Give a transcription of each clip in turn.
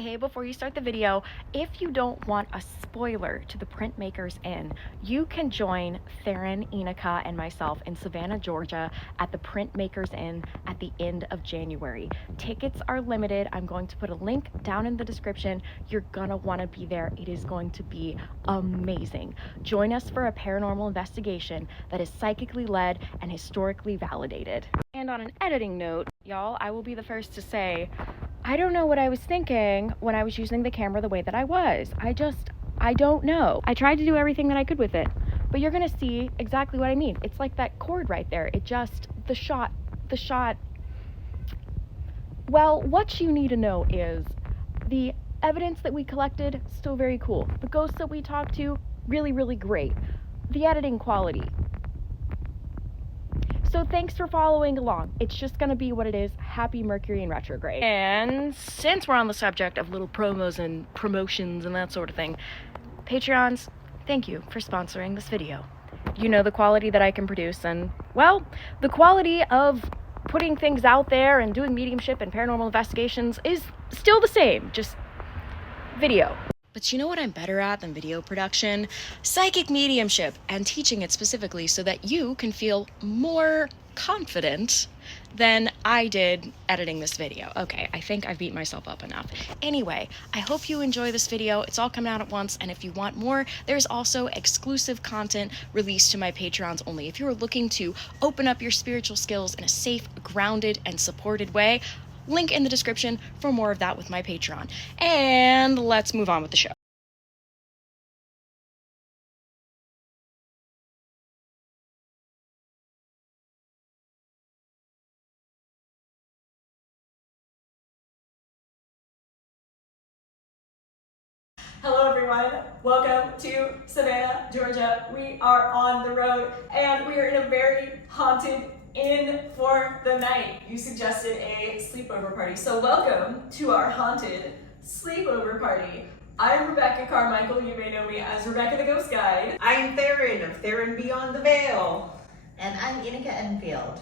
Hey, before you start the video, if you don't want a spoiler to the Printmakers Inn, you can join Theron, Enica, and myself in Savannah, Georgia at the Printmakers Inn at the end of January. Tickets are limited. I'm going to put a link down in the description. You're gonna wanna be there. It is going to be amazing. Join us for a paranormal investigation that is psychically led and historically validated. And on an editing note, y'all, I will be the first to say, I don't know what I was thinking when I was using the camera the way that I was. I don't know. I tried to do everything that I could with it, but you're gonna see exactly what I mean. It's like that cord right there. The shot. Well, what you need to know is the evidence that we collected, still very cool. The ghosts that we talked to, really, really great. The editing quality. So thanks for following along. It's just gonna be what it is. Happy Mercury in retrograde. And since we're on the subject of little promos and promotions and that sort of thing, Patreons, thank you for sponsoring this video. You know the quality that I can produce, and well, the quality of putting things out there and doing mediumship and paranormal investigations is still the same, just video. But you know what I'm better at than video production? Psychic mediumship, and teaching it specifically so that you can feel more confident than I did editing this video. Okay, I think I've beat myself up enough. Anyway, I hope you enjoy this video. It's all coming out at once, and if you want more, there's also exclusive content released to my Patreons only. If you're looking to open up your spiritual skills in a safe, grounded, and supported way, link in the description for more of that with my Patreon. And let's move on with the show. Hello everyone, welcome to Savannah, Georgia. We are on the road and we are in a very haunted inn for the night. You suggested a sleepover party, so welcome to our haunted sleepover party. I'm Rebecca Carmichael, you may know me as Rebecca the Ghost Guide. I'm Theron of Theron Beyond the Veil. And I'm Enica Enfield.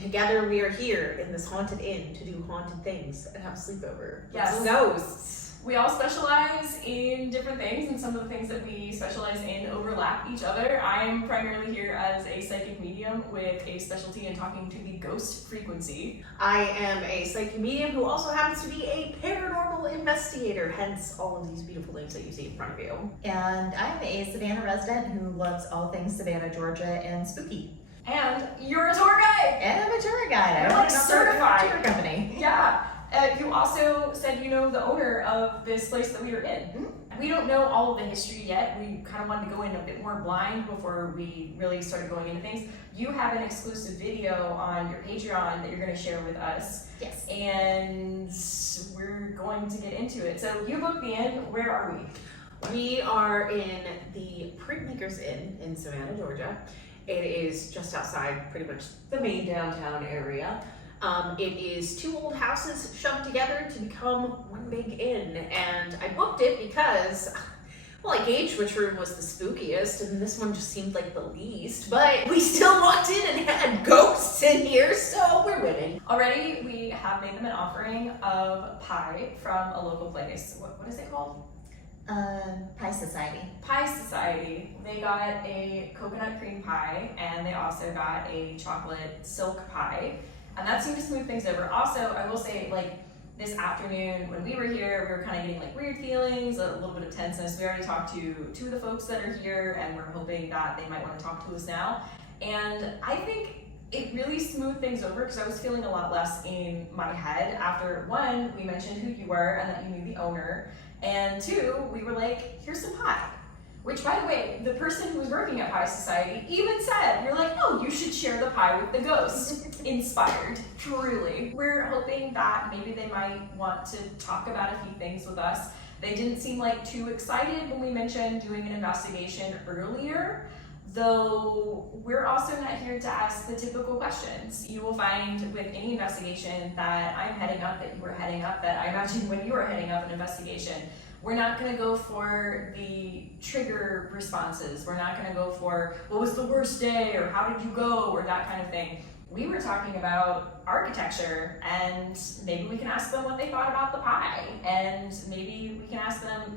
Together we are here in this haunted inn to do haunted things and have a sleepover. Yes. With ghosts. We all specialize in different things, and some of the things that we specialize in overlap each other. I'm primarily here as a psychic medium with a specialty in talking to the ghost frequency. I am a psychic medium who also happens to be a paranormal investigator, hence all of these beautiful things that you see in front of you. And I'm a Savannah resident who loves all things Savannah, Georgia, and spooky. And you're a tour guide! And I'm a tour guide. You're I like run a certified. tour company. Yeah. You also said you know the owner of this place that we are in. Mm-hmm. We don't know all of the history yet. We kind of wanted to go in a bit more blind before we really started going into things. You have an exclusive video on your Patreon that you're going to share with us. Yes. And we're going to get into it. So you booked the inn. Where are we? We are in the Printmaker's Inn in Savannah, Georgia. It is just outside pretty much the main downtown area. It is two old houses shoved together to become one big inn, and I booked it because, well, I gauged which room was the spookiest, and this one just seemed like the least, but we still walked in and had ghosts in here, so we're winning. Already, we have made them an offering of pie from a local place. What is it called? Pie Society. Pie Society. They got a coconut cream pie, and they also got a chocolate silk pie. And that seemed to smooth things over. Also, I will say, like, this afternoon when we were here, we were kind of getting like weird feelings, a little bit of tenseness. We already talked to two of the folks that are here, and we're hoping that they might want to talk to us now. And I think it really smoothed things over because I was feeling a lot less in my head after, one, we mentioned who you were and that you knew the owner, and two, we were like, here's some pie. Which, by the way, the person who was working at Pie Society even said, you're like, oh, you should share the pie with the ghost. Inspired, truly. We're hoping that maybe they might want to talk about a few things with us. They didn't seem like too excited when we mentioned doing an investigation earlier, though we're also not here to ask the typical questions. You will find with any investigation that I'm heading up, that you were heading up, that I imagine when you were heading up an investigation, we're not going to go for the trigger responses. We're not going to go for what was the worst day or how did you go or that kind of thing. we were talking about architecture, and maybe we can ask them what they thought about the pie, and maybe we can ask them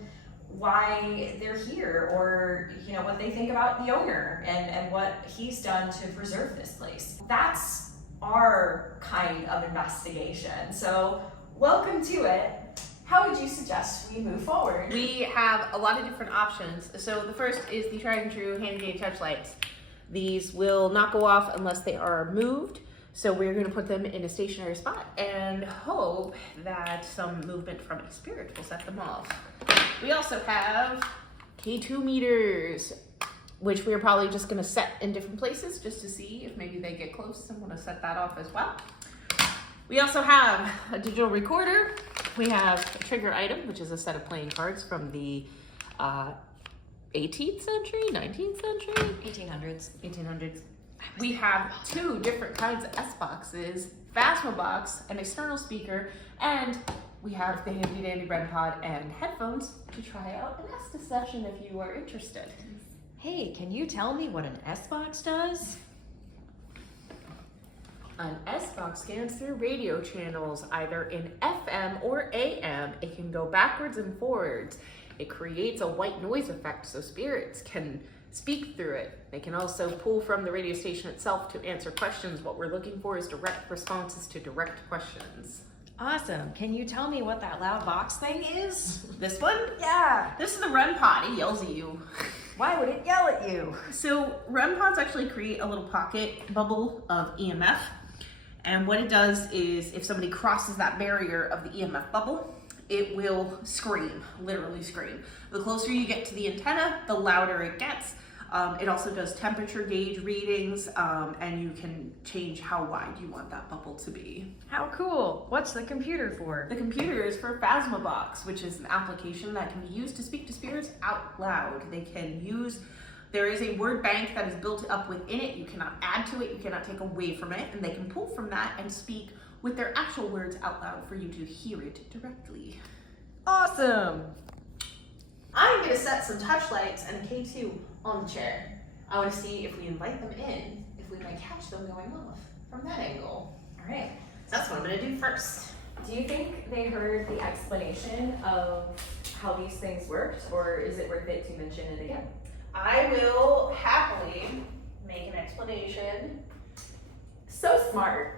why they're here, or what they think about the owner and what he's done to preserve this place. That's our kind of investigation. So welcome to it. How would you suggest we move forward? We have a lot of different options. So the first is the tried and true hand gauge touch lights. These will not go off unless they are moved. So we're going to put them in a stationary spot and hope that some movement from a spirit will set them off. We also have K2 meters, which we're probably just going to set in different places just to see if maybe they get close and want to set that off as well. We also have a digital recorder. We have a trigger item, which is a set of playing cards from the 18th century, 19th century? 1800s. We have 2 different kinds of S-boxes, Phasma box, an external speaker, and we have the handy dandy REM pod and headphones to try out an Esta session if you are interested. Hey, can you tell me what an S-box does? An S-box scans through radio channels, either in FM or AM. It can go backwards and forwards. It creates a white noise effect so spirits can speak through it. They can also pull from the radio station itself to answer questions. What we're looking for is direct responses to direct questions. Awesome. Can you tell me what that loud box thing is? This one? Yeah. This is the REM pod. It yells at you. Why would it yell at you? So REM pods actually create a little pocket bubble of EMF. And what it does is if somebody crosses that barrier of the EMF bubble, it will scream, literally scream. The closer you get to the antenna, the louder it gets. It also does temperature gauge readings, and you can change how wide you want that bubble to be. How cool. What's the computer for? The computer is for Phasma Box, which is an application that can be used to speak to spirits out loud. There is a word bank that is built up within it. You cannot add to it, you cannot take away from it, and they can pull from that and speak with their actual words out loud for you to hear it directly. Awesome. I'm gonna set some touch lights and a K2 on the chair. I wanna see if we invite them in, if we might catch them going off from that angle. All right. So that's what I'm gonna do first. Do you think they heard the explanation of how these things worked, or is it worth it to mention it again? I will happily make an explanation. So smart.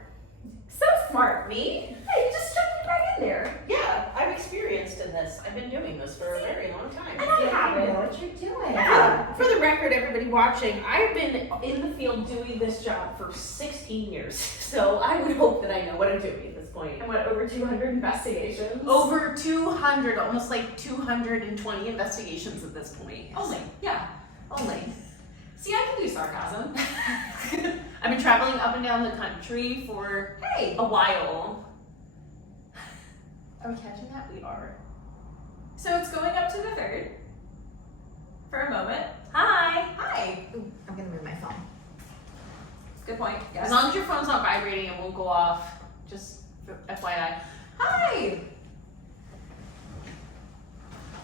So smart, me. Hey, you just jumped right in there. Yeah, I'm experienced in this. I've been doing this for a very long time. And I You haven't. know what you're doing. Yeah. For the record, everybody watching, I've been in the field doing this job for 16 years. So I would hope that I know what I'm doing at this point. And what, over 200 investigations? Over 200, almost like 220 investigations at this point. Only, yeah. Only. See, I can do sarcasm. I've been traveling up and down the country for Hey. a while. Are we catching that? We are. So it's going up to the 3rd. For a moment. Hi. Hi. Ooh, I'm gonna move my phone. Good point. Yes. As long as your phone's not vibrating, it won't go off. Just FYI. Hi.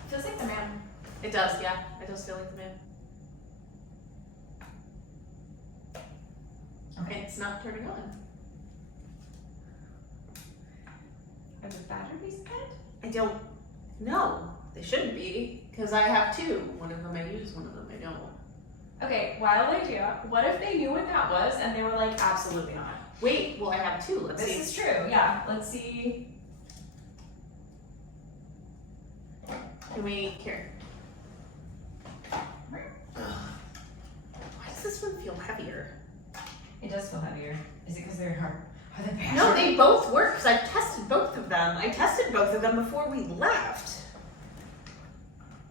Feels like the man. It does, yeah. It does feel like the man. Okay, it's not turning on. Are the batteries dead? I don't know. They shouldn't be, because I have 2. One of them I use, one of them I don't. Okay, wild idea. What if they knew what that was and they were like, absolutely not? Wait, well I have 2. Let's This see. is true, yeah. Let's see. Can we here? Why does this one feel heavier? It does feel heavier. Is it because they're hard? Are they No, they both work because I've tested both of them. I tested both of them before we left.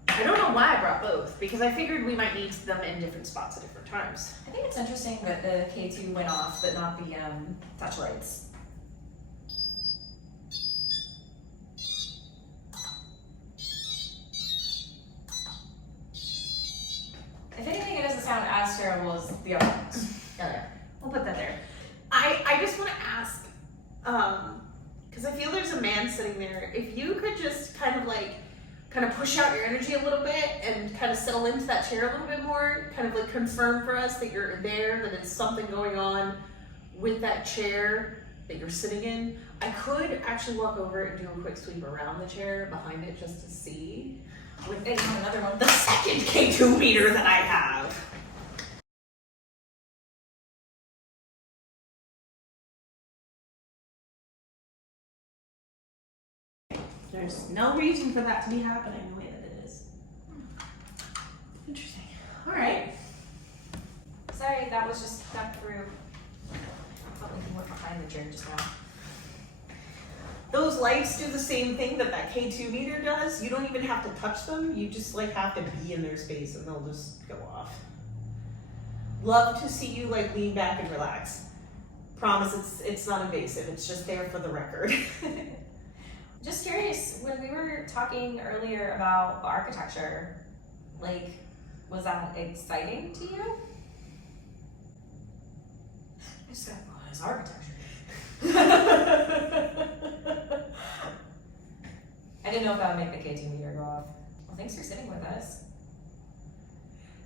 I don't know why I brought both, because I figured we might need them in different spots at different times. I think it's interesting that the K2 went off, but not the touch lights. If anything, it doesn't sound as terrible as the other ones. Okay, we'll put that there. I just want to ask, because I feel there's a man sitting there. If you could just kind of push out your energy a little bit and kind of settle into that chair a little bit more, kind of like confirm for us that you're there, that it's something going on. with that chair that you're sitting in, I could actually walk over and do a quick sweep around the chair behind it just to see. With Another one. the second K2 meter that I have. There's no reason for that to be happening the way that it is. Interesting. All right. Sorry, that was just stuck through. I felt like you went behind the chair just now. Those lights do the same thing that K2 meter does. You don't even have to touch them. You just like have to be in their space and they'll just go off. Love to see you like lean back and relax. Promise it's not invasive. It's just there for the record. Just curious, when we were talking earlier about architecture, like, was that exciting to you? I just got, well, it's architecture. I didn't know if that would make the K2 meter go off. Well, thanks for sitting with us.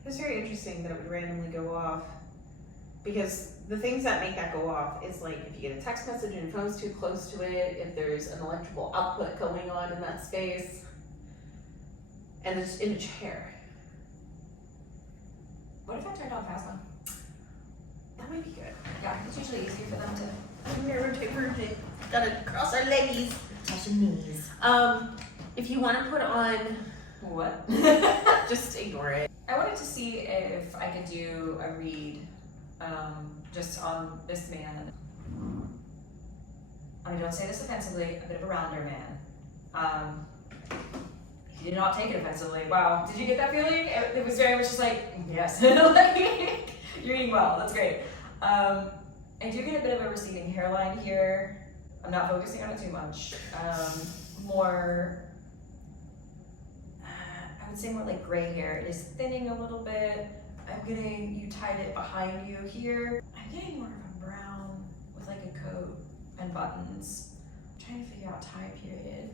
It's very interesting that it would randomly go off because the things that make that go off is like if you get a text message and your phone's too close to it, if there's an electrical output going on in that space, and it's in a chair. What if I turned on Phasma? That might be good. Yeah, it's usually easier for them to. Gotta cross our legs. Touching knees. If you want to put on, What? just ignore it. I wanted to see if I could do a read just on this man. I mean, don't say this offensively, a bit of a rounder man. He did not take it offensively. Wow, did you get that feeling? It was very much just like, yes, like, you're eating well, that's great. I do get a bit of a receding hairline here. I'm not focusing on it too much. More, I would say more like gray hair. It is thinning a little bit. I'm getting, you tied it behind you here. I'm getting more of a brown with like a coat and buttons. I'm trying to figure out time period.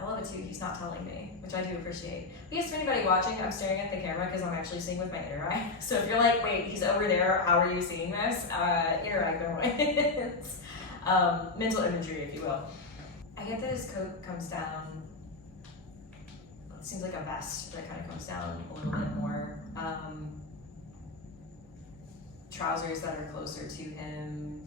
I love it too, he's not telling me, which I do appreciate. Because for anybody watching, I'm staring at the camera because I'm actually seeing with my inner eye. So if you're like, wait, he's over there, how are you seeing this? Inner eye going. Mental imagery, if you will. I get that his coat comes down, it seems like a vest that kind of comes down a little bit more. Trousers that are closer to him.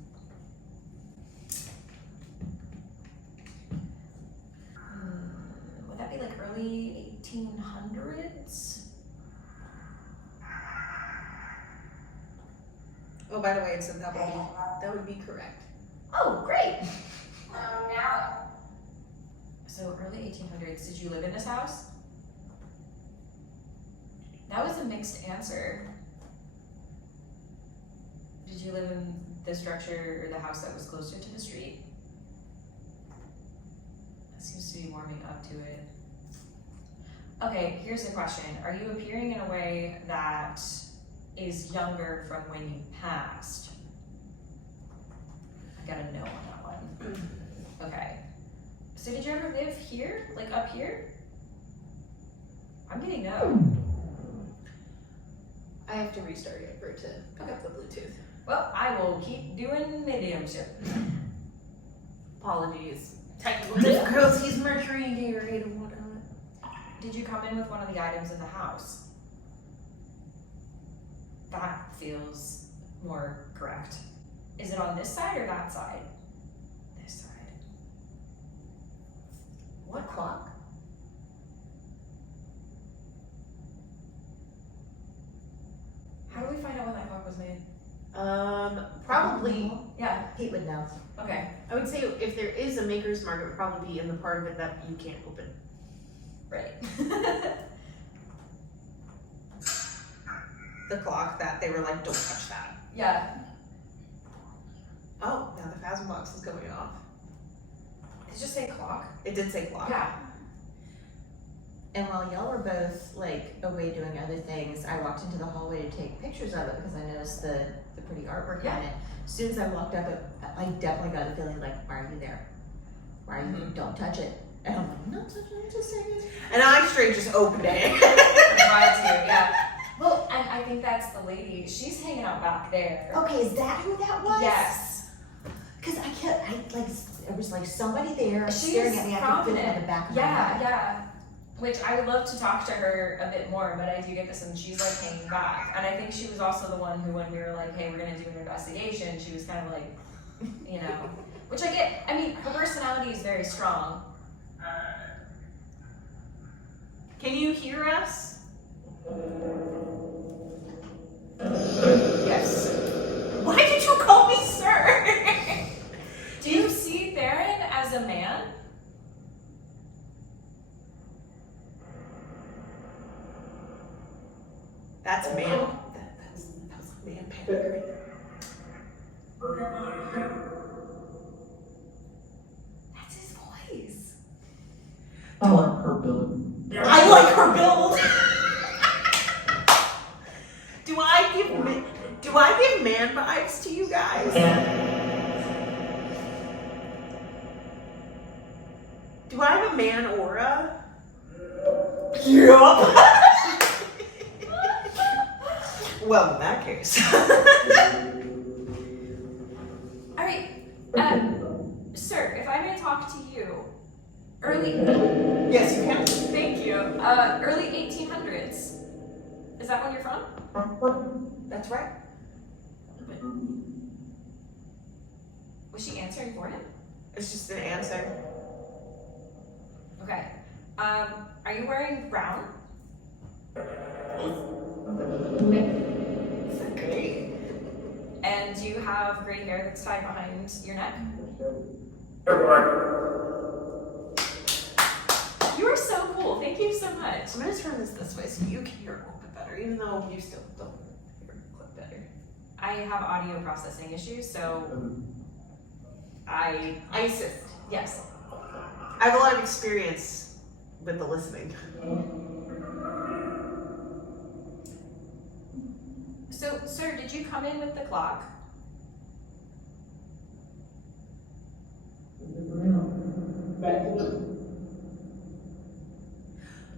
Would that be like early 1800s? Oh, by the way, it said that would be correct. Oh, great! So early 1800s, did you live in this house? That was a mixed answer. Did you live in the structure or the house that was closer to the street? That seems to be warming up to it. Okay, here's the question. Are you appearing in a way that is younger from when you passed? I got a no on that one. Okay. So did you ever live here? Like up here? I'm getting no. I have to restart it for it to pick up the Bluetooth. Well, I will keep doing mediumship. Apologies. Technical difficulties, Mercury and Gatorade and whatnot. Did you come in with one of the items in the house? That feels more correct. Is it on this side or that side? This side. What clock? How do we find out when that clock was made? Probably, Yeah, Pete would know. okay. I would say if there is a maker's mark, it would probably be in the part of it that you can't open. Right. The clock that they were like, don't touch that. Yeah. Oh, now the Phasma box is going off. Did it just say clock? It did say clock. Yeah. And while y'all were both like away doing other things, I walked into the hallway to take pictures of it because I noticed the pretty artwork Yeah. on it. As soon as I walked up, I definitely got a feeling like, why are you there? Why are you? Don't touch it. And I'm like, not touching it, just saying it. And I straight just opened it. I tried to, yeah. Well, and I think that's the lady. She's hanging out back there. Okay, is that who that was? Yes. Because it was like somebody there She's staring at me. I could feel it prominent. on the back of my Yeah, neck. yeah. Which I would love to talk to her a bit more, but I do get this, and she's like hanging back. And I think she was also the one who, when we were like, hey, we're gonna do an investigation, she was kind of like, you know, which I get. I mean, her personality is very strong. Can you hear us? Yes. Why did you call me sir? Do you see Theron as a man? That's a man. That was a man panic right there. That's his voice. I like her build. I like her build. Do I give man vibes to you guys? Do I have a man aura? Yup. Well, in that case. All right, sir, if I may talk to you, early. Yes, you can. Thank you. Early 1800s. Is that when you're from? That's right. Was she answering for him? It's just an answer. Okay. Are you wearing brown? Great. And do you have gray hair that's tied behind your neck? You are so cool. Thank you so much. I'm gonna turn this way so you can hear a little bit better, even though you still don't hear a clip better. I have audio processing issues, so I assist. yes. I have a lot of experience with the listening. So, sir, did you come in with the clock?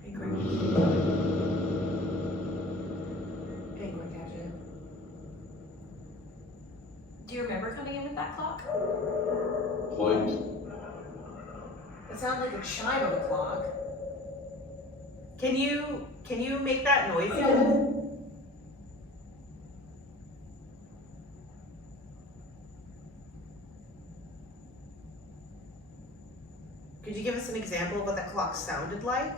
Hey, Greg. Hey, Greg, Gadget. Do you remember coming in with that clock? It sounded like a chime of a clock. Can you make that noise again? Could you give us an example of what that clock sounded like?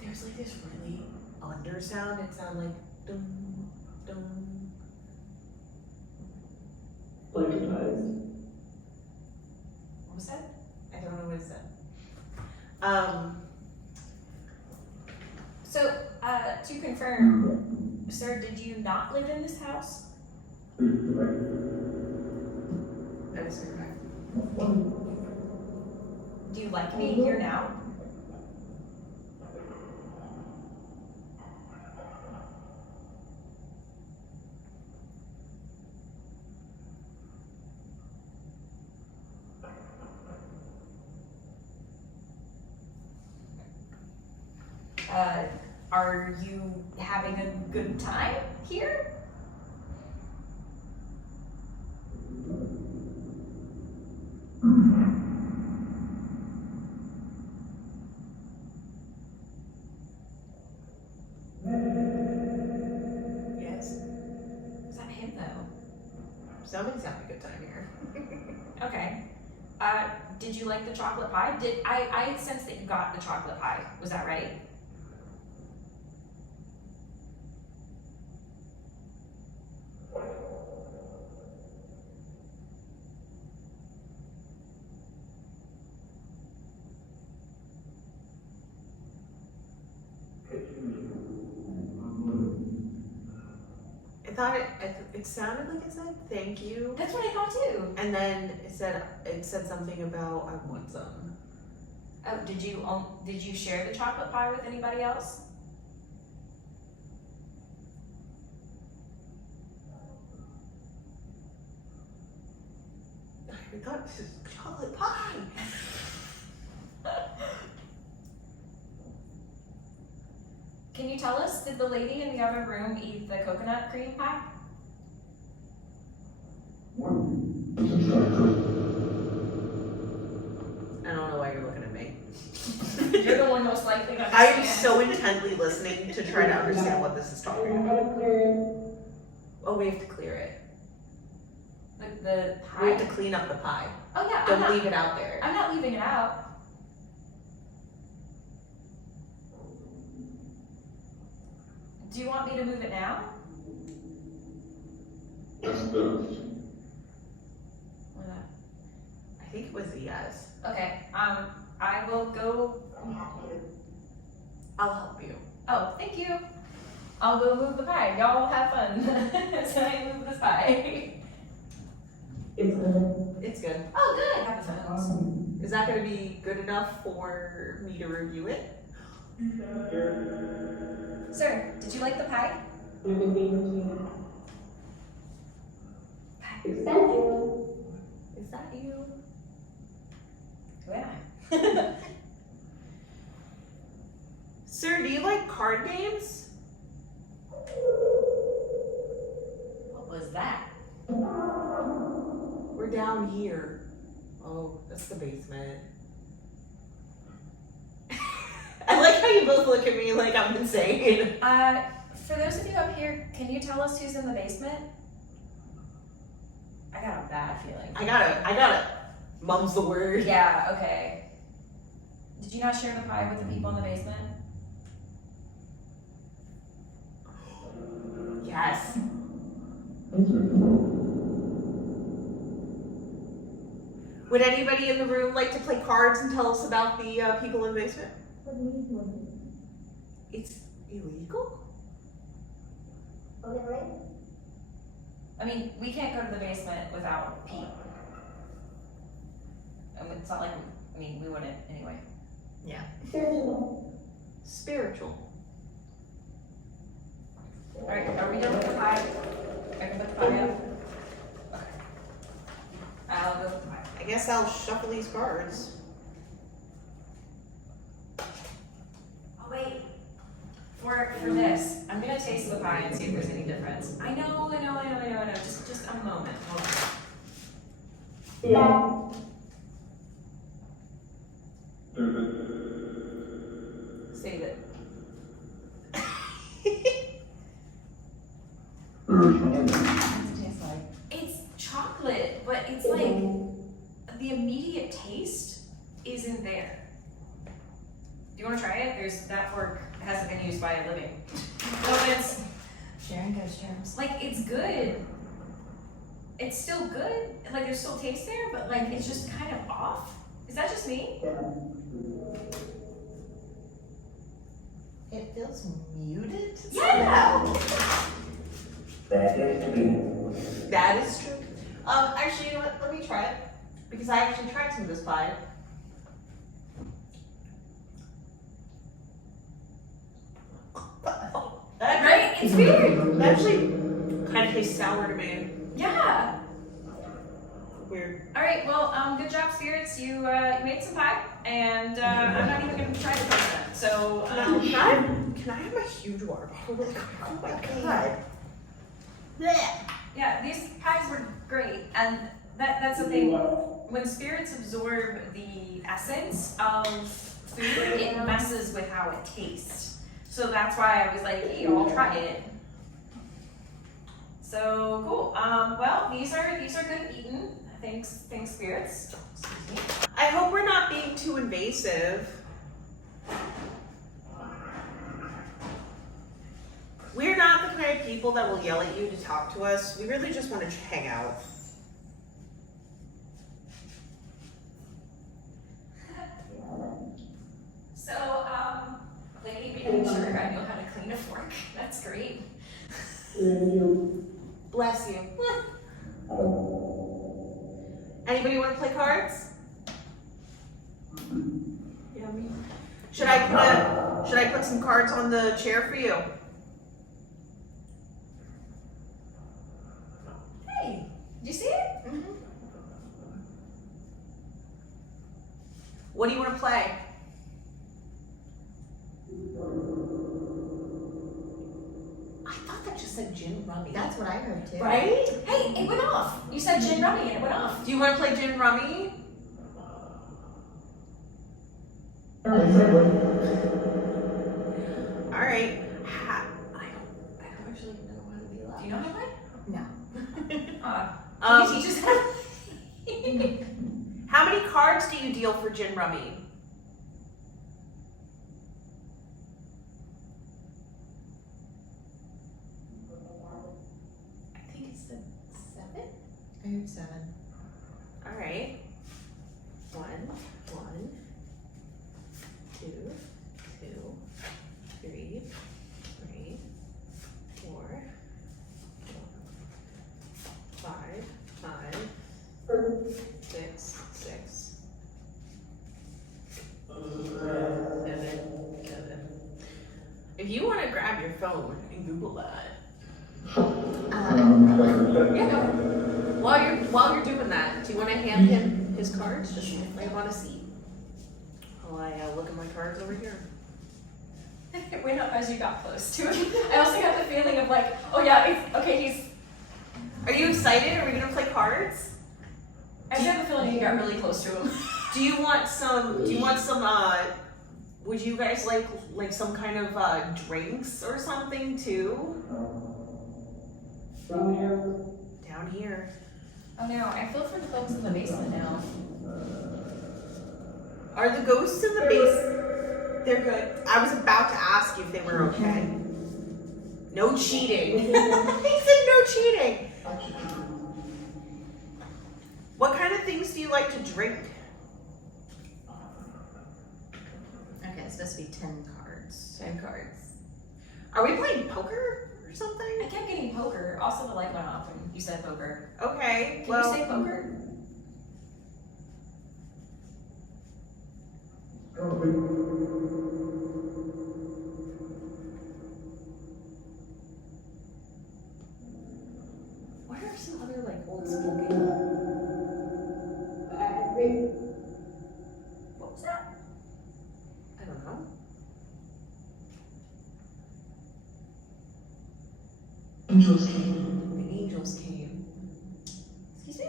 There's like this really under sound. It sounded like dum dum. What was that? I don't know what it said. So, to confirm, sir, did you not live in this house? I was correct. Do you like being here now? Are you having a good time here? Yes. Is that him though? Somebody's having a good time here. Okay. Did you like the chocolate pie? I sense that you got the chocolate pie. Was that right? I thought it sounded like it said thank you, That's what I thought too. and then it said something about I want some. Oh, did you share the chocolate pie with anybody else? I I thought this is chocolate pie. Can you tell us, did the lady in the other room eat the coconut cream pie? I don't know why you're looking at me. You're the one most likely to I understand. am so intently listening to try to understand what this is talking about. Oh, we have to clear it. The pie? We have to clean up the pie. Oh yeah, Don't leave it out there. I'm not leaving it out. Do you want me to move it now? Or that? I think it was a yes. Okay, I will go. I'll help you. Oh, thank you. I'll go move the pie. Y'all have fun. So I move this pie. It's good. Oh, good. Have the phones. Is that going to be good enough for me to review it? Sir, did you like the pie? Is that you? Who am I? Sir, do you like card games? What was that? We're down here. Oh, that's the basement. I like how you both look at me like I'm insane. For those of you up here, can you tell us who's in the basement? I got a bad feeling. I gotta. Mum's the word. Yeah, okay. Did you not share the pie with the people in the basement? Yes. Would anybody in the room like to play cards and tell us about the people in the basement? It's illegal? I mean, we can't go to the basement without Pete. And it's not like, I mean, we wouldn't anyway. Yeah. Spiritual. Alright, are we done with the pie? I can put the pie up? Okay. I'll go with the pie. I guess I'll shuffle these cards. Oh wait. For this, I'm gonna taste the pie and see if there's any difference. I know. Just a moment. Hold on. Save it. What does it taste like? It's chocolate, but it's like the immediate taste isn't there. Do you want to try it? That fork hasn't been used by a living. No, it's Sharing goes germs. like it's good. It's still good. Like there's still taste there, but like it's just kind of off. Is that just me? It feels muted. Yeah. That is true. Actually, you know what? Let me try it. Because I actually tried some of this pie. Right? It's weird. That actually kind of tastes sour to me. Yeah. Weird. All right. Well, good job, spirits. You made some pie, and I'm not even gonna try to taste that. So Can I have a huge water bottle really quick? Oh my god. yeah, these pies were great, and that's the thing. When spirits absorb the essence of food, it messes with how it tastes. So that's why I was like, hey, I'll try it. So cool. Well, these are good eaten. Thanks, spirits. Excuse me. I hope we're not being too invasive. We're not the kind of people that will yell at you to talk to us. We really just want to hang out. So, lady making sure I know how to clean a fork. That's great. Bless you. Anybody want to play cards? Yeah, me. Should I put some cards on the chair for you? Hey, did you see it? What do you want to play? I thought that just said gin rummy. That's what I heard too. right? Hey, it went off. You said gin rummy and it went off. Do you want to play gin rummy? All right. I don't actually know how to be allowed. Do you know how to play? No. Can you teach us how? How many cards do you deal for gin rummy? I think it's the 7. I heard 7. All right. 1, 2, 3, 4, 5, 6, 7. If you want to grab your phone and Google that. Yeah. While you're doing that, do you want to hand him his cards? Just lay him on a seat. While I look at my cards over here. It went up as you got close to it. I also got the feeling of like, oh yeah, it's okay. Are you excited? Are we gonna play cards? I just have the feeling you got really close to him. Do you want some? Would you guys like some kind of drinks or something too? Down here. Oh no, I feel for the folks in the basement now. Are the ghosts in the base? They're good. I was about to ask you if they were okay. No cheating. He said no cheating. What kind of things do you like to drink? Okay, it's supposed to be 10 cards. 10 cards. Are we playing poker or something? I kept getting poker. Also, the light went off when you said poker. Okay. Can you say poker? What are some other like old school games? What was that? I don't know. Angels came. The angels came. Excuse me?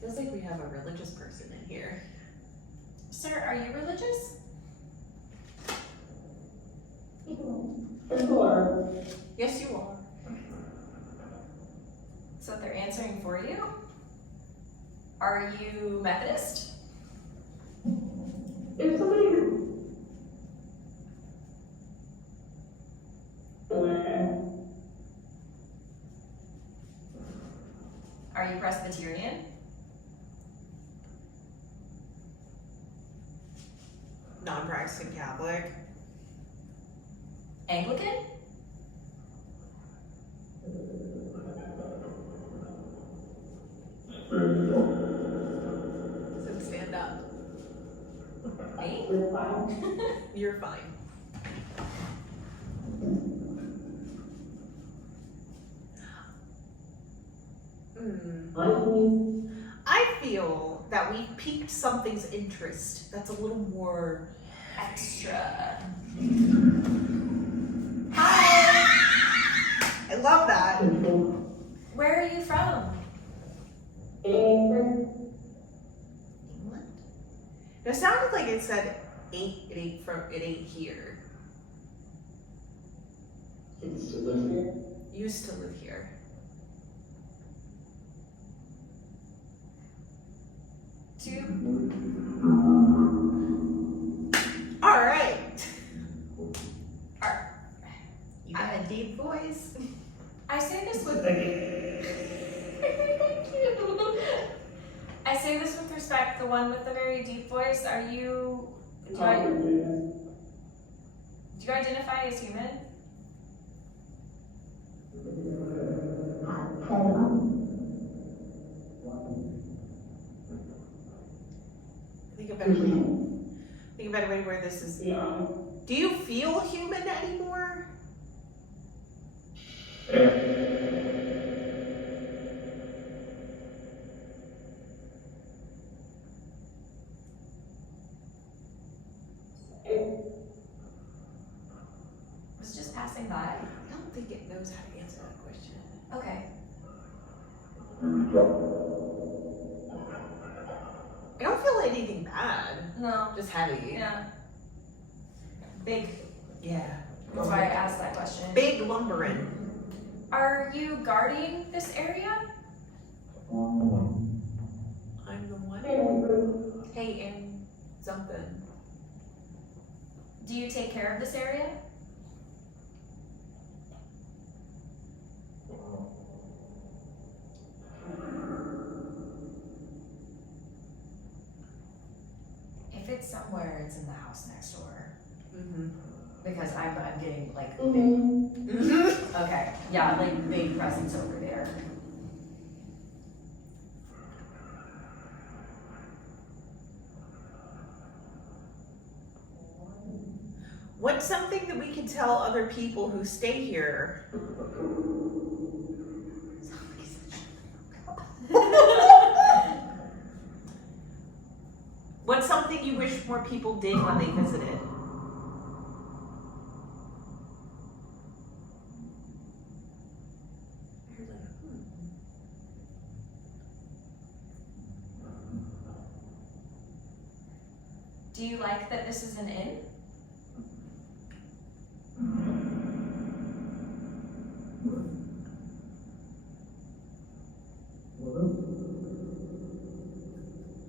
Feels like we have a religious person in here. Sir, are you religious? Yes, you are. So they're answering for you? Are you Methodist? Are you Presbyterian? Non-practicing Catholic. Anglican? So stand up. Me? You're fine. I feel that we piqued something's interest that's a little more Extra. I love that. Where are you from? England? It sounded like it said it ain't here. Used to live here. Used to live here. All right. You got a deep voice. I say this with I say this with respect. The one with the very deep voice. Are you? Do you identify as human? Think of any way where this is. Do you feel human anymore? passing by? I don't think it knows how to answer that question. Okay. I don't feel anything bad. No. Just heavy. Yeah. Big. Yeah. That's why I asked that question. Big lumbering. Are you guarding this area? I'm the one. Hey, and something. Do you take care of this area? If it's somewhere, it's in the house next door. Mm-hmm. Because I'm getting like big. Mm-hmm. Okay. Yeah, like big presence over there. What's something that we can tell other people who stay here? What's something you wish more people did when they visited? Do you like that this is an inn?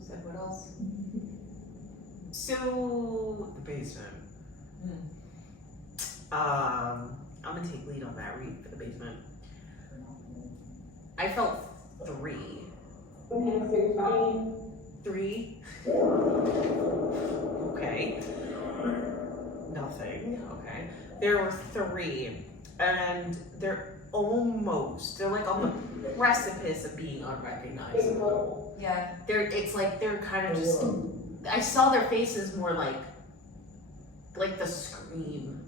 Said what else? So the basement. I'm gonna take lead on that read for the basement. I felt 3. Okay, 3. Okay. Nothing. Okay. There were 3, and they're like on the precipice of being unrecognizable. Yeah. It's like they're kind of just. I saw their faces more like the scream.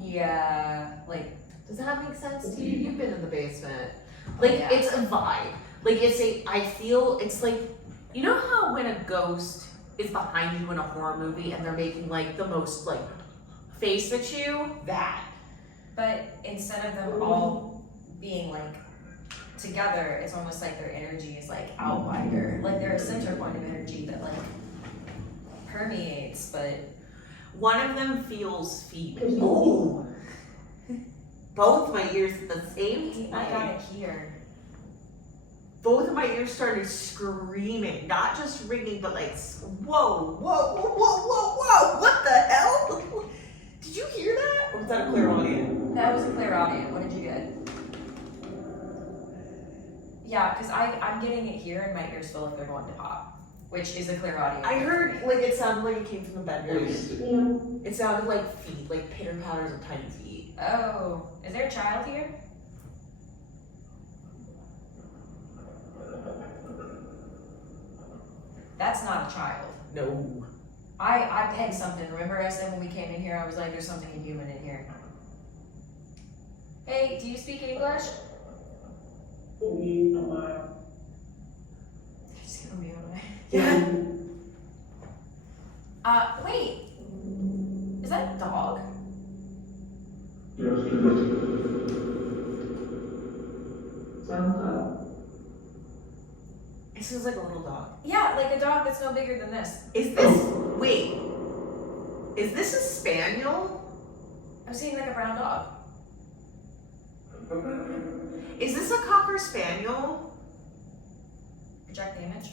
Yeah. Like, Does that make sense to you? You've been in the basement. Like, yeah. it's a vibe. Like, I feel, it's like, you know how when a ghost is behind you in a horror movie and they're making, like, the most, like, face at you? That. but instead of them all being like together, it's almost like their energy is like out wider. Like they're a center point of energy that like permeates, but One of them feels feet. Oh! Both my ears at the same I time. got it here. Both of my ears started screaming, not just ringing, but like, whoa, whoa, whoa, whoa, whoa, whoa, what the hell? Did you hear that? Or was that a clairaudient? That was a clairaudient. What did you get? Yeah, because I'm getting it here and my ears feel like they're going to pop, which is a clairaudient. I heard, like, it sounded like it came from the bedroom. Yeah. It sounded like feet, like pitter patters of tiny feet. Oh, is there a child here? That's not a child. No. I pegged something. Remember I said when we came in here, I was like, there's something inhuman in here. Hey, do you speak English? Just gonna be away. Yeah. Wait. Is that a dog? It sounds like a little dog. Yeah, like a dog that's no bigger than this. Is this a spaniel? I'm seeing like a brown dog. Is this a cocker spaniel? Project the image.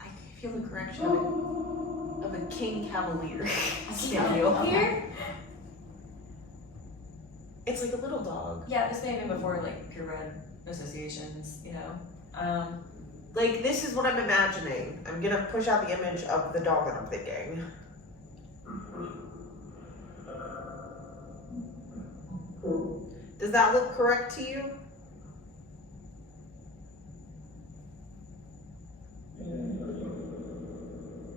I feel the correction of a king cavalier. A spaniel. Here? It's like a little dog. Yeah, this may have been before like purebred associations, you know. Like, this is what I'm imagining. I'm gonna push out the image of the dog that I'm thinking. Does that look correct to you?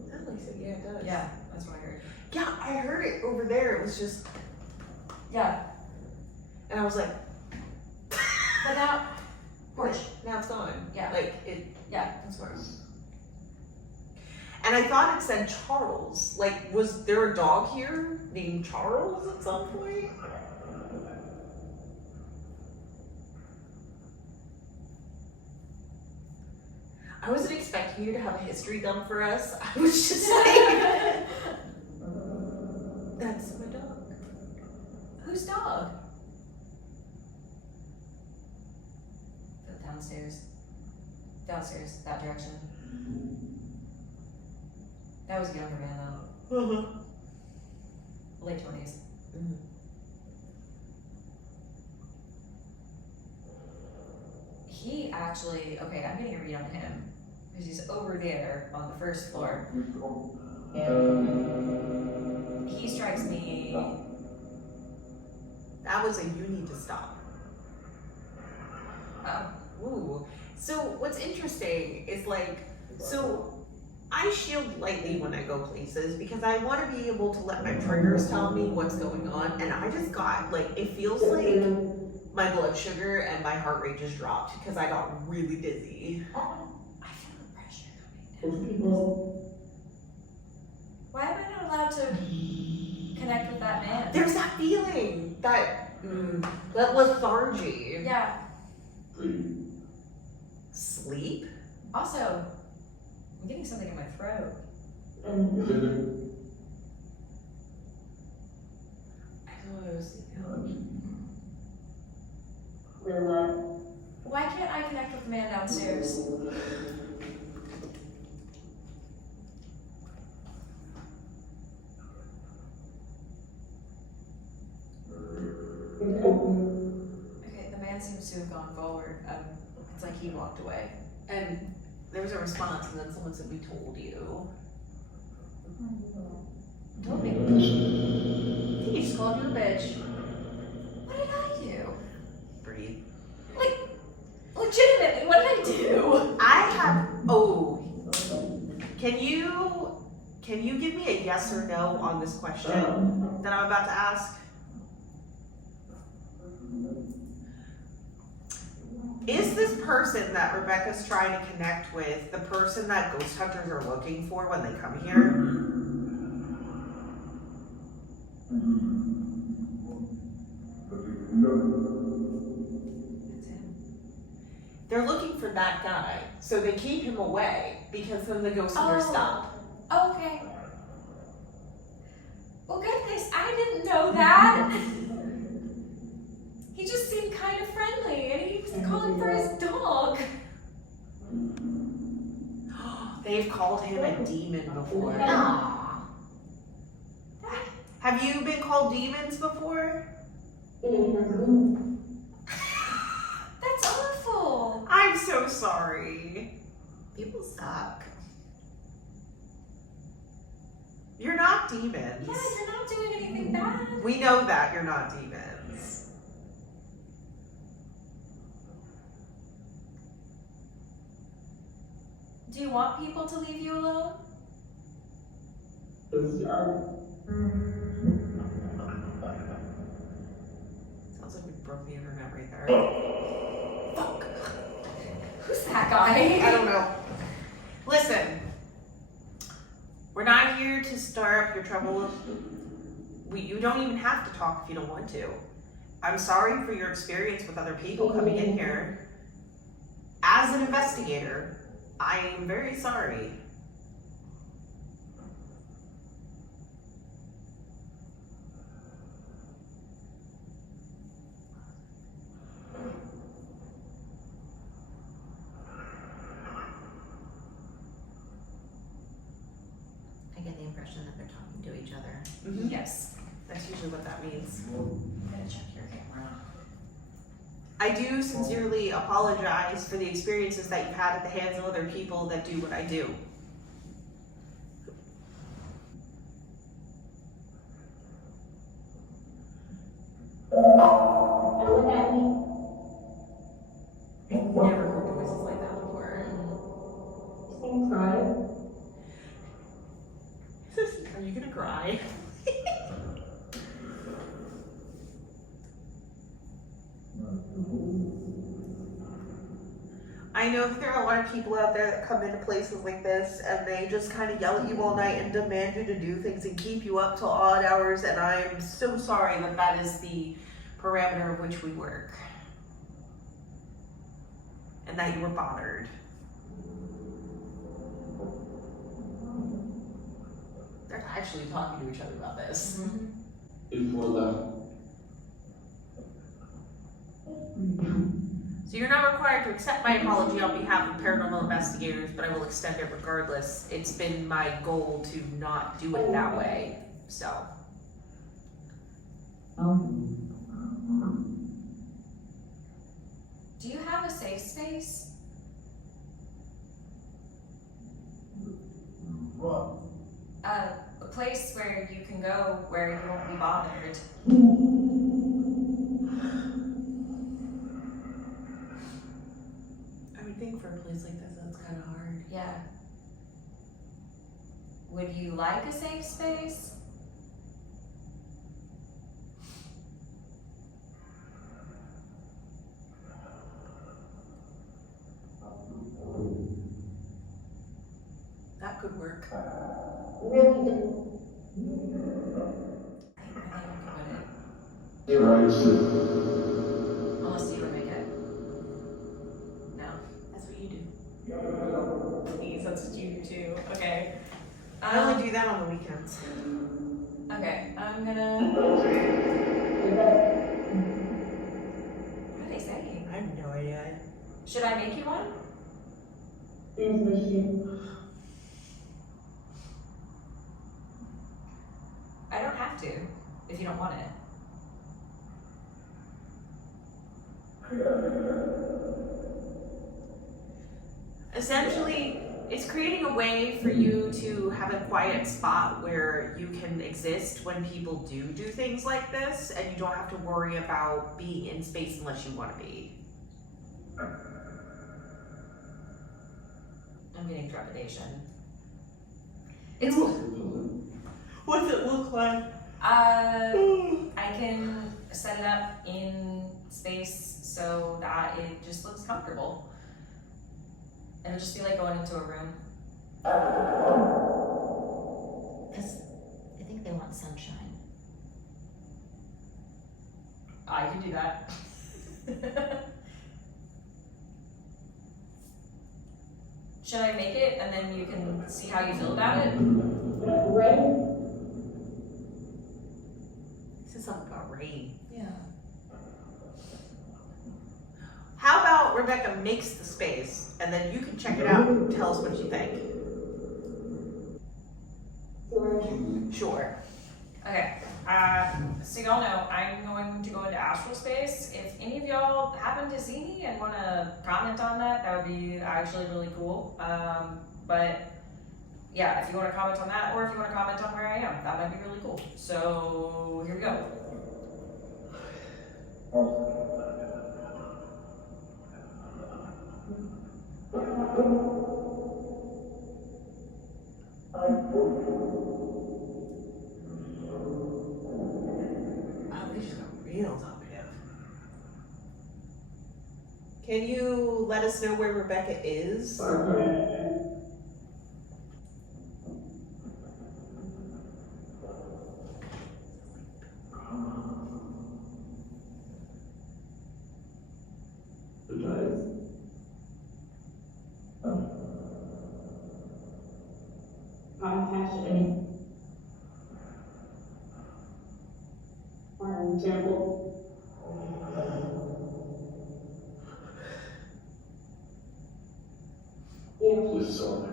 That makes it, yeah, it does. Yeah, that's what I heard. Yeah, I heard it over there. It was just, Yeah, and I was like, but now, porch. Now it's gone. Yeah. Like, it, yeah. it's gone. And I thought it said Charles. Like, was there a dog here named Charles at some point? I wasn't expecting you to have a history dump for us. I was just like, that's my dog. Whose dog? Downstairs. Downstairs, that direction. That was a younger man though. Late 20s. Mhm. He actually, okay, I'm getting a read on him because he's over there on the first floor. And he strikes me. That was a you need to stop. Oh, Ooh. So what's interesting is like, so I shield lightly when I go places because I want to be able to let my triggers tell me what's going on. And I just got like, it feels like my blood sugar and my heart rate just dropped because I got really dizzy. I feel the pressure coming down. Why am I not allowed to connect with that man? There's that feeling, that lethargy. Yeah. Sleep? Also, I'm getting something in my throat. I thought I was sleeping. Why can't I connect with the man downstairs? Okay, the man seems to have gone forward. It's like he walked away. And there was a response, and then someone said, "We told you." Told me. I think he just called you a bitch. What did I do? Breathe. Like, legitimately, what did I do? I have. Oh, can you give me a yes or no on this question that I'm about to ask? Is this person that Rebecca's trying to connect with the person that ghost hunters are looking for when they come here? It's him. They're looking for that guy, so they keep him away because then the ghost hunters stop. Okay. Well, goodness, I didn't know that. He just seemed kind of friendly, and he was calling for his dog. They've called him a demon before. Aw. Have you been called demons before? That's awful. I'm so sorry. People suck. You're not demons. Yeah, you're not doing anything bad. We know that you're not demons. Do you want people to leave you alone? Sounds like we broke the internet right there. Fuck. Who's that guy? I don't know. Listen, we're not here to stir up your troubles. You don't even have to talk if you don't want to. I'm sorry for your experience with other people coming in here. As an investigator, I am very sorry. I get the impression that they're talking to each other. Yes. That's usually what that means. I'm gonna check your camera. I do sincerely apologize for the experiences that you've had at the hands of other people that do what I do. I've never heard voices like that before. Are you gonna cry? I know that there are a lot of people out there that come into places like this and they just kind of yell at you all night and demand you to do things and keep you up till odd hours, and I'm so sorry that that is the parameter of which we work. And that you were bothered. They're actually talking to each other about this. Before that, So you're not required to accept my apology on behalf of paranormal investigators, but I will extend it regardless. It's been my goal to not do it that way, so. Do you have a safe space? what? A place where you can go where you won't be bothered. I would think for a place like this, that's kind of hard. Yeah. Would you like a safe space? That could work. I think we would. Here I sit. Unless you would make it. No. That's what you do. Please, that's what you do too. Okay. I only do that on the weekends. Okay, I'm gonna. What are they saying? I have no idea. Should I make you one? Please machine. I don't have to, if you don't want it. Essentially, it's creating a way for you to have a quiet spot where you can exist when people do things like this, and you don't have to worry about being in space unless you want to be. I'm getting trepidation. It's cool. What's it look like? I can set it up in space so that it just looks comfortable. It'll just be like going into a room. Because I think they want sunshine. I can do that. Should I make it and then you can see how you feel about it? This is something about rain. Yeah. How about Rebecca makes the space, and then you can check it out and tell us what you think. Sure. Okay, so y'all know I'm going to go into astral space. If any of y'all happen to see me and want to comment on that, that would be actually really cool. But yeah, if you want to comment on that, or if you want to comment on where I am, that might be really cool. So here we go. Wow, they just got real talkative. Can you let us know where Rebecca is? Please tell me.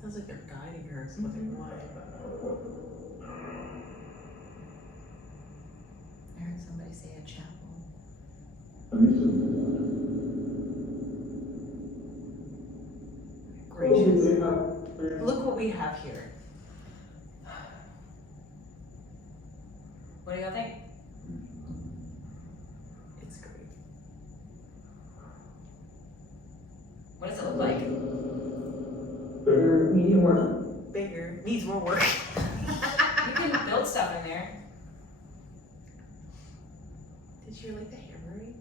Sounds like they're guiding her is what they want. I heard somebody say a chapel. Gracious. Look what we have here. What do y'all think? It's great. What does it look like? Bigger, medium, or Bigger. Needs more work. You can build stuff in there. Did you like the hammering?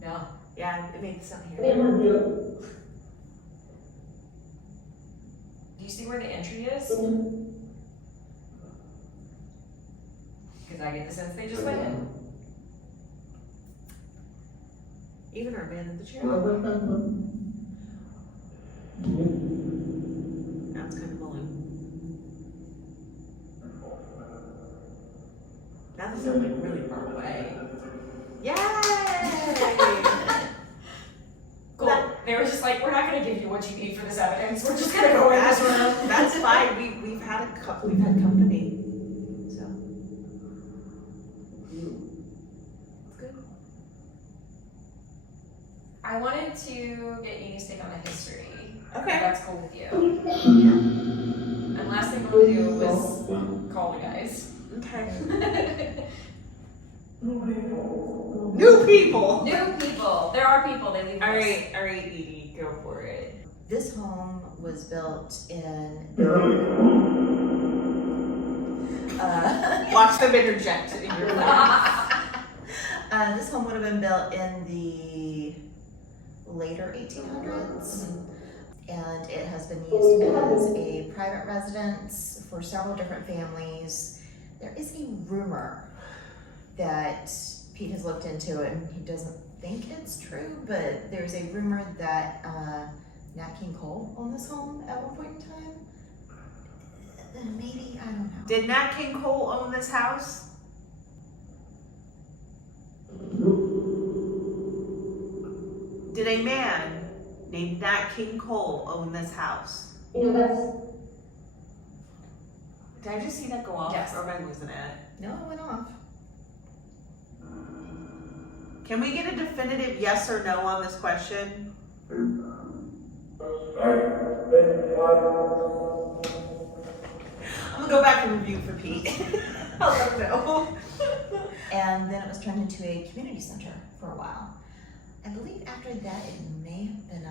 No. Yeah, it made the sound They here. were good. Do you see where the entry is? Because I get the sense they just went in. Even our man in the chair. Now it's kind of mulling. Now they sound like really far away. Yay! Cool. They were just like, we're not going to give you what you need for this evidence. We're just going to go in this room. That's fine. We've had company. So it's good. I wanted to get Edie's take on the history. Okay. If that's cool with you. And last thing we'll do was call the guys. Okay. No people. New people. New people. There are people. They leave. All right, Edie, go for it. This home was built in Watch them interject in your life. this home would have been built in the later 1800s, and it has been used as a private residence for several different families. There is a rumor that Pete has looked into it, and he doesn't think it's true, but there's a rumor that Nat King Cole owned this home at one point in time. Maybe, I don't know. Did Nat King Cole own this house? Did a man named Nat King Cole own this house? You know, that's Did I just see that go off? Yes. Or am I losing it? No, it went off. Can we get a definitive yes or no on this question? I'm gonna go back and review for Pete. I'll let him know. And then it was turned into a community center for a while. I believe after that it may have been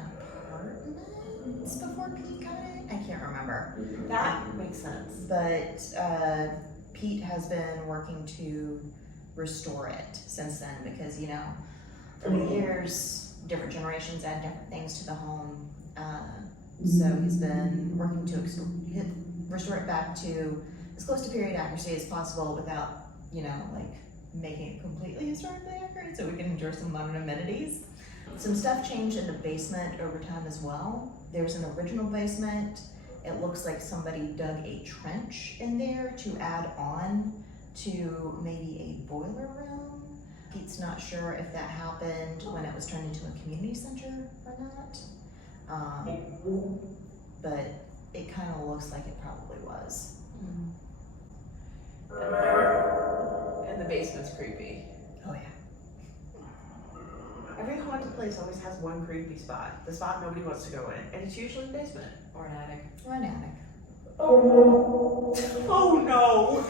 apartments before Pete got it. I can't remember. That makes sense. But Pete has been working to restore it since then because, you know, over the years, different generations add different things to the home. So he's been working to restore it back to as close to period accuracy as possible without, you know, like making it completely historically accurate so we can enjoy some modern amenities. Some stuff changed in the basement over time as well. There's an original basement. It looks like somebody dug a trench in there to add on to maybe a boiler room. Pete's not sure if that happened when it was turned into a community center or not. But it kind of looks like it probably was. And the basement's creepy. Oh yeah. Every haunted place always has one creepy spot. The spot nobody wants to go in. And it's usually the basement. Or an attic. Or an attic. Oh no!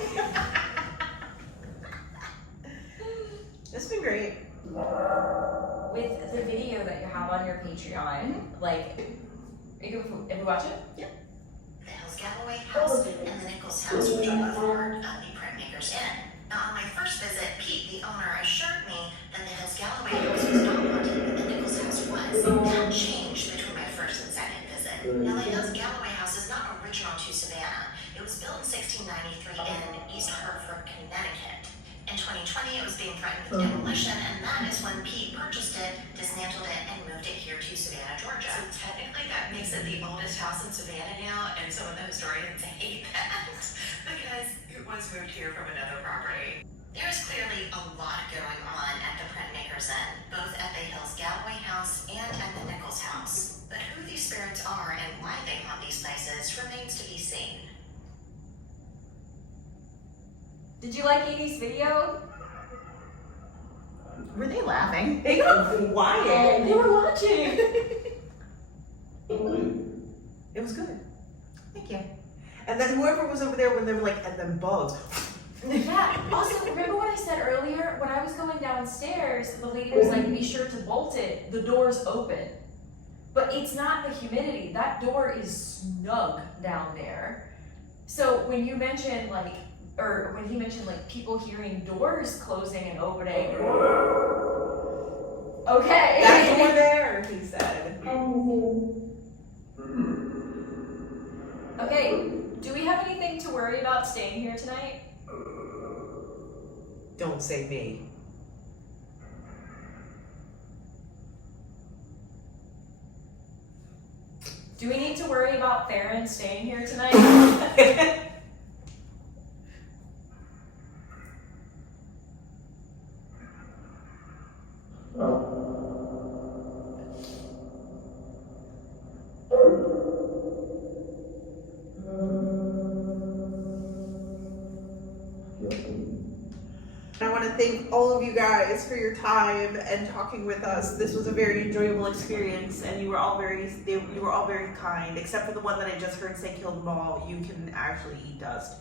It's been great. With the video that you have on your Patreon, like, if you watch it? The Hills Galloway house and the Nichols house, which are both part of the Printmaker's Inn. Now, on my first visit, Pete, the owner, assured me that the Hills Galloway house was not haunted, but the Nichols house was. That changed between my first and second visit. Now, the Hills Galloway house is not original to Savannah. It was built in 1693 in East Hartford, Connecticut. In 2020, it was being threatened with demolition, and that is when Pete purchased it, dismantled it, and moved it here to Savannah, Georgia. So technically, that makes it the oldest house in Savannah now, and some of the historians hate that because it was moved here from another property. There is clearly a lot going on at the Printmaker's Inn, both at the Hills Galloway house and at the Nichols house. But who these spirits are and why they haunt these places remains to be seen. Did you like Edie's video? Were they laughing? They got quiet. They were watching. It was good. Thank you. And then whoever was over there when they were like, and then bugs. Yeah. Also, remember what I said earlier? When I was going downstairs, the lady was like, be sure to bolt it. The door's open. But it's not the humidity. That door is snug down there. So when you mentioned like, or when he mentioned like people hearing doors closing and opening. Okay. That door there, he said. Okay, do we have anything to worry about staying here tonight? Don't say me. Do we need to worry about Theron staying here tonight? I want to thank all of you guys for your time and talking with us. This was a very enjoyable experience, and you were all very kind, except for the one that I just heard say killed them all. You can actually eat dust.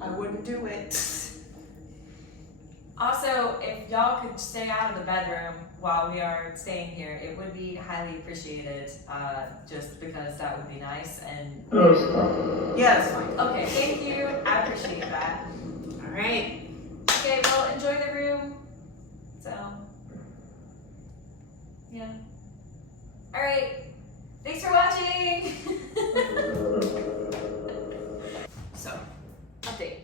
I wouldn't do it. Also, if y'all could stay out of the bedroom while we are staying here, it would be highly appreciated, just because that would be nice and... Yes. Okay, thank you. I appreciate that. All right. Okay, well, enjoy the room. So, yeah. All right. Thanks for watching. So, update.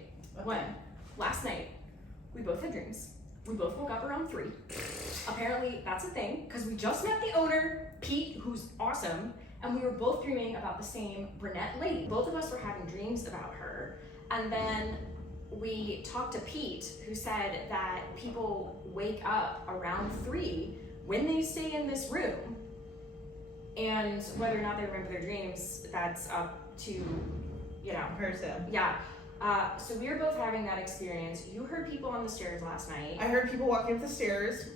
When? Last night, we both had dreams. We both woke up around 3. Apparently, that's a thing, because we just met the owner, Pete, who's awesome, and we were both dreaming about the same brunette lady. Both of us were having dreams about her, and then we talked to Pete, who said that people wake up around 3 when they stay in this room, and whether or not they remember their dreams, that's up to, you know, Person. yeah. So we were both having that experience. You heard people on the stairs last night. I heard people walking up the stairs.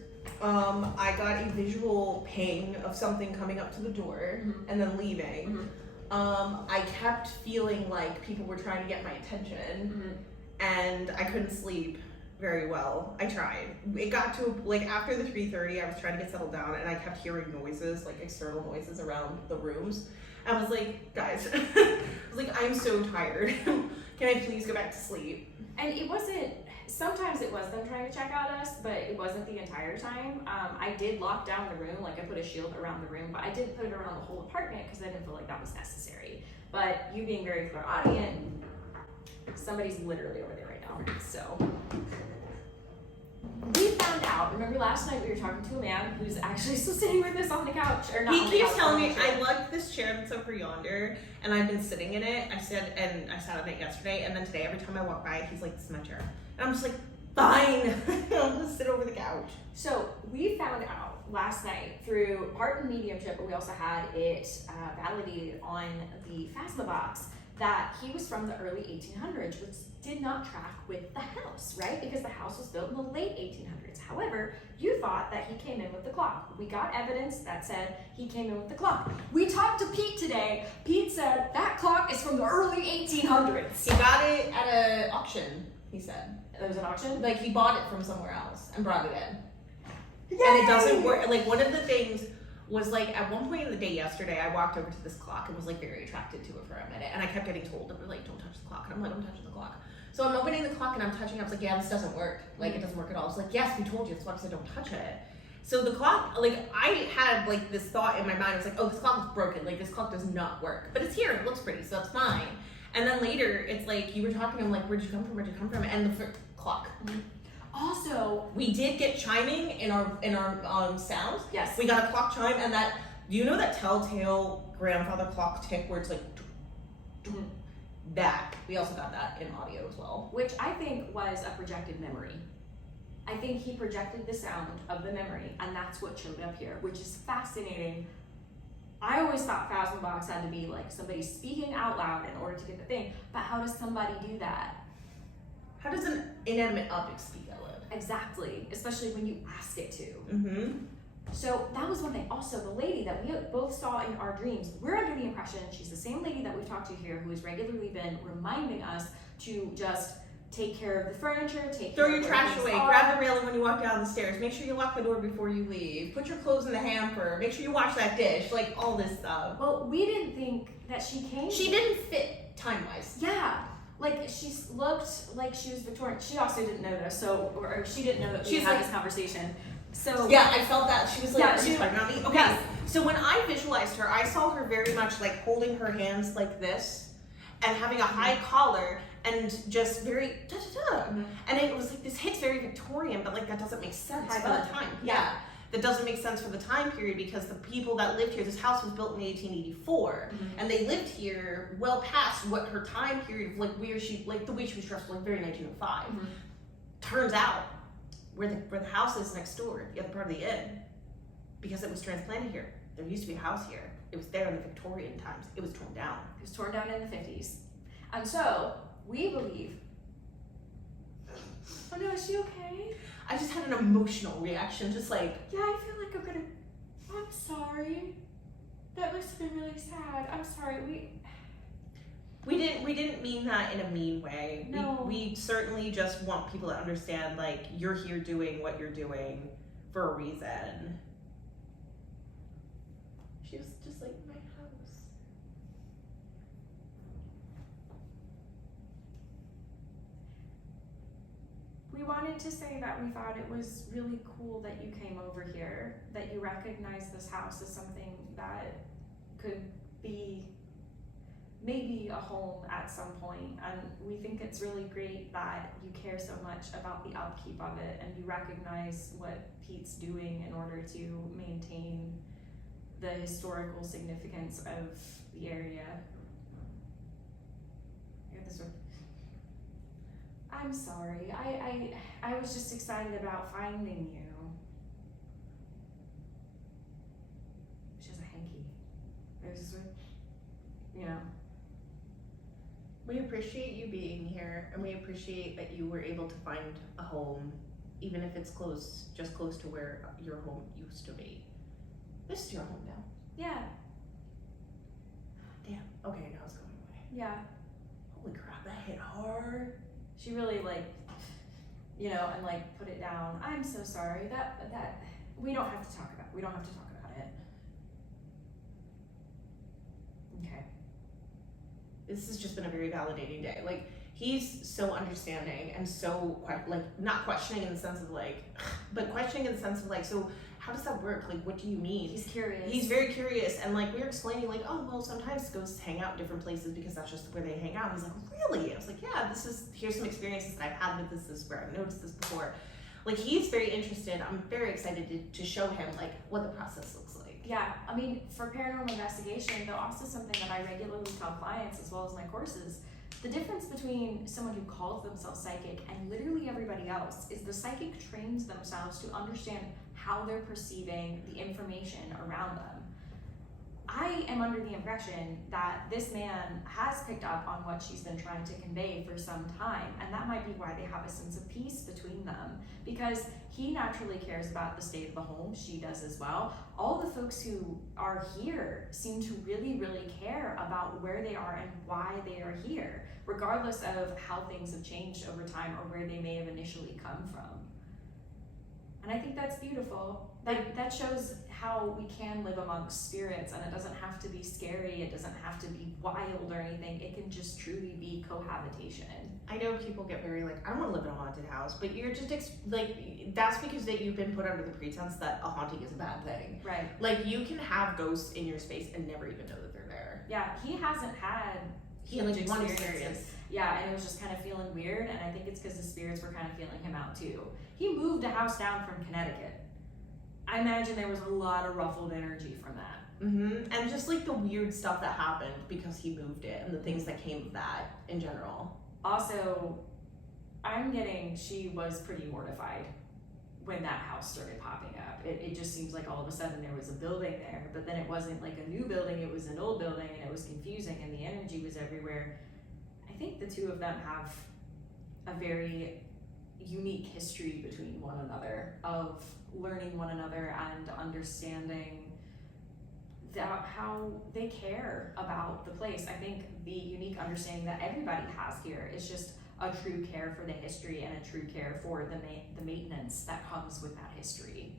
I got a visual ping of something coming up to the door and then leaving. I kept feeling like people were trying to get my attention, and I couldn't sleep very well. I tried. It got to like after the 3:30, I was trying to get settled down, and I kept hearing noises, like external noises around the rooms. I was like, guys, I was like, I'm so tired. Can I please go back to sleep? And it wasn't, sometimes it was them trying to check out us, but it wasn't the entire time. I did lock down the room, like I put a shield around the room, but I didn't put it around the whole apartment because I didn't feel like that was necessary. But you being very clairaudient, somebody's literally over there right now, so. We found out, remember last night we were talking to a man who's actually still sitting with us on the couch, or not on He the keeps couch, telling on me the chair. I like this chair that's over yonder, and I've been sitting in it. I sat on it yesterday, and then today every time I walk by, he's like, "This is my chair," and I'm just like, "Fine, I'll just sit over the couch." So we found out last night through part in mediumship, but we also had it validated on the Phasma box that he was from the early 1800s, which did not track with the house, right? Because the house was built in the late 1800s. However, you thought that he came in with the clock. We got evidence that said he came in with the clock. We talked to Pete today. Pete said that clock is from the early 1800s. He got it at an auction. He said, There was an auction? like he bought it from somewhere else and brought it in. Yay! And it doesn't work. Like one of the things was like at one point in the day yesterday, I walked over to this clock and was like very attracted to it for a minute, and I kept getting told that like, don't touch the clock, and I'm like, I'm touching the clock. So I'm opening the clock and I'm touching it. I was like, yeah, this doesn't work. Like it doesn't work at all. It's like, yes, we told you. That's why I said don't touch it. So the clock, like I had like this thought in my mind. I was like, oh, this clock is broken. Like this clock does not work. But it's here. It looks pretty, so it's fine. And then later, it's like you were talking. I'm like, where'd you come from? Where'd you come from? And the clock. Also, We did get chiming in our sounds. yes. We got a clock chime, and that, do you know that telltale grandfather clock tick where it's like that? We also got that in audio as well. Which I think was a projected memory. I think he projected the sound of the memory, and that's what showed up here, which is fascinating. I always thought Phasma Box had to be like somebody speaking out loud in order to get the thing, but how does somebody do that? How does an inanimate object speak out loud? Exactly, especially when you ask it to. Mm-hmm. So that was one thing. Also, the lady that we both saw in our dreams, we're under the impression she's the same lady that we've talked to here who has regularly been reminding us to just take care of the furniture, take Throw care your of trash where away. things are. Grab the railing when you walk down the stairs. Make sure you lock the door before you leave. Put your clothes in the hamper. Make sure you wash that dish. Like all this stuff. Well, we didn't think that she came. She didn't fit time-wise. Yeah. Like, she looked like she was Victorian. She also didn't know this, so, or she didn't know that we She's had like- this conversation. So Yeah, I felt that. She was like, Yeah, are she- you talking about me? Okay, Yes. so when I visualized her, I saw her very much like holding her hands like this and having a high collar and just very da-da-da. And it was like, this hits very Victorian, but like that doesn't make sense High for the butt. time. Yeah. That doesn't make sense for the time period because the people that lived here, this house was built in 1884, and they lived here well past what her time period, like where she, like the way she was dressed, like very 1905. Turns out, where the house is next door, the other part of the inn, because it was transplanted here. There used to be a house here. It was there in the Victorian times. It was torn down. it was torn down in the 50s. And so, we believe. Oh no, is she okay? I just had an emotional reaction, just like, Yeah, I feel like I'm gonna. I'm sorry. That must have been really sad. I'm sorry. we didn't mean that in a mean way. No. We certainly just want people to understand, like, you're here doing what you're doing for a reason. She was just like, my house. We wanted to say that we thought it was really cool that you came over here, that you recognized this house as something that could be maybe a home at some point. And we think it's really great that you care so much about the upkeep of it and you recognize what Pete's doing in order to maintain the historical significance of the area. I got this one. I'm sorry. I was just excited about finding you. She has a hanky. There's this one. You know. We appreciate you being here, and we appreciate that you were able to find a home, even if it's close, just close to where your home used to be. This is your home now. Yeah. Damn. Okay, now it's going away. Yeah. Holy crap, that hit hard. She really you know, and put it down. I'm so sorry. That we don't have to talk about. We don't have to talk about it. Okay. This has just been a very validating day. Like, he's so understanding and so not questioning in the sense of but questioning in the sense of so how does that work? Like, what do you mean? He's curious. He's very curious, and we were explaining oh well, sometimes ghosts hang out in different places because that's just where they hang out. He's like, really? I was like, yeah, here's some experiences that I've had with this is where I've noticed this before. He's very interested. I'm very excited to show him what the process looks like. Yeah, I mean, for paranormal investigation, though, also something that I regularly tell clients as well as my courses, the difference between someone who calls themselves psychic and literally everybody else is the psychic trains themselves to understand how they're perceiving the information around them. I am under the impression that this man has picked up on what she's been trying to convey for some time, and that might be why they have a sense of peace between them, because he naturally cares about the state of the home, she does as well. All the folks who are here seem to really, really care about where they are and why they are here, regardless of how things have changed over time or where they may have initially come from. And I think that's beautiful. That shows how we can live amongst spirits, and it doesn't have to be scary, it doesn't have to be wild or anything, it can just truly be cohabitation. I know people get very I don't want to live in a haunted house, but you're just that's because that you've been put under the pretense that a haunting is a bad thing. Right. You can have ghosts in your space and never even know that they're there. Yeah, he hasn't had He had huge one experiences. experience. Yeah, and it was just kind of feeling weird, and I think it's because the spirits were kind of feeling him out too. He moved a house down from Connecticut. I imagine there was a lot of ruffled energy from that. Mm-hmm. And just the weird stuff that happened because he moved it and the things that came of that in general. Also, she was pretty mortified when that house started popping up. It just seems like all of a sudden there was a building there, but then it wasn't a new building, it was an old building, and it was confusing, and the energy was everywhere. I think the two of them have a very unique history between one another of learning one another and understanding how they care about the place. I think the unique understanding that everybody has here is just a true care for the history and a true care for the maintenance that comes with that history.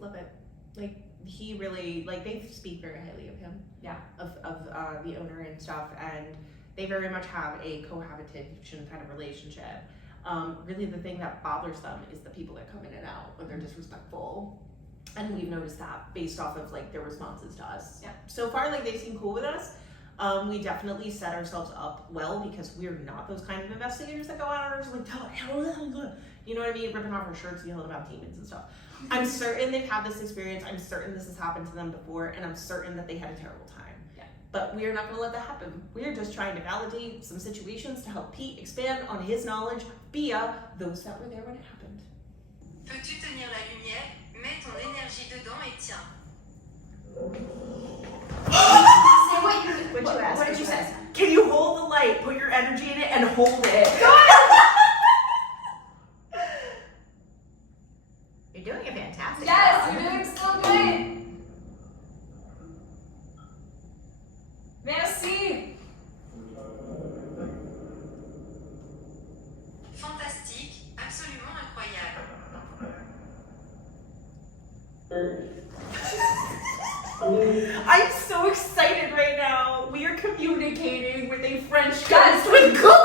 Love it. He really they speak very highly of him. Yeah. Of the owner and stuff, and They very much have a cohabitation kind of relationship. Really the thing that bothers them is the people that come in and out when they're disrespectful. And we've noticed that based off of like their responses to us. Yeah. So far, like they seem cool with us. We definitely set ourselves up well because we're not those kind of investigators that go out and are just like, you know what I mean? Ripping off our shirts, yelling about demons and stuff. I'm certain they've had this experience. I'm certain this has happened to them before, and I'm certain that they had a terrible time. Yeah. But we are not going to let that happen. We are just trying to validate some situations to help Pete expand on his knowledge via those that were there when it happened. Peux-tu tenir la lumière? Mets ton énergie dedans et tiens. Say what you What'd you ask? What did you say? Can you hold the light, put your energy in it, and hold it? You're doing a fantastic Yes, job. you're doing so good. Merci. Fantastique, absolument incroyable. I'm so excited right now. We are communicating with a French ghost with ghost